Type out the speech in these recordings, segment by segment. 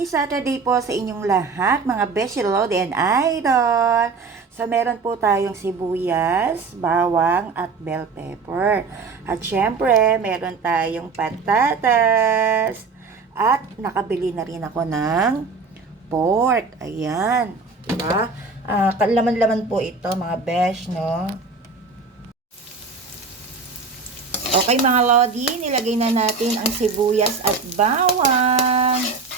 Happy Saturday po sa inyong lahat, mga Beshi Lord and Idol. So, meron po tayong sibuyas, bawang, at bell pepper. At syempre, meron tayong patatas. At nakabili na rin ako ng pork. Ayan. Diba? Laman-laman po ito, mga besh, no? Okay mga lodi, nilagay na natin ang sibuyas at bawang.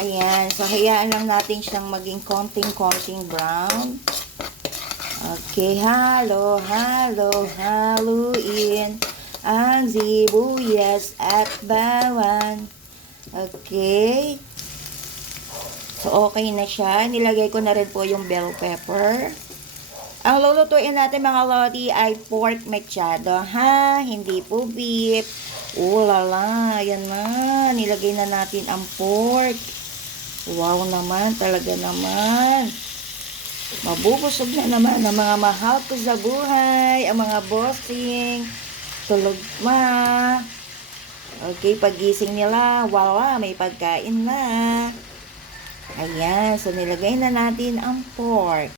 Ayan, so hayaan lang natin siyang maging konting-konting brown. Okay, haluin ang sibuyas at bawang. Okay. So okay na siya. Nilagay ko na rin po yung bell pepper. Ang lulutuin natin mga lodi ay pork mechado, ha? Hindi po beef. Lala, yan na. Nilagay na natin ang pork. Wow naman, talaga naman. Mabubusog na naman ang mga mahal ko sa buhay, ang mga bossing. Tulog ma. Okay, pagising nila, wala, may pagkain na. Ayan, so nilagay na natin ang pork.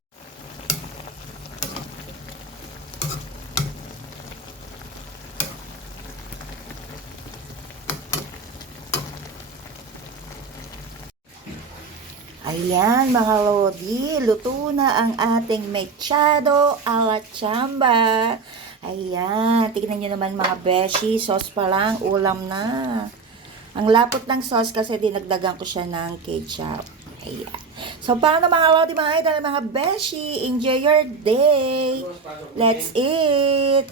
Ayan mga lodi, luto na ang ating mechado a la chamba. Ayan, tignan nyo naman mga beshi, sauce pa lang, ulam na. Ang lapot ng sauce kasi dinagdagan ko siya ng ketchup. Ayan. So paano mga lodi, mga idol, mga beshi, enjoy your day. Let's eat!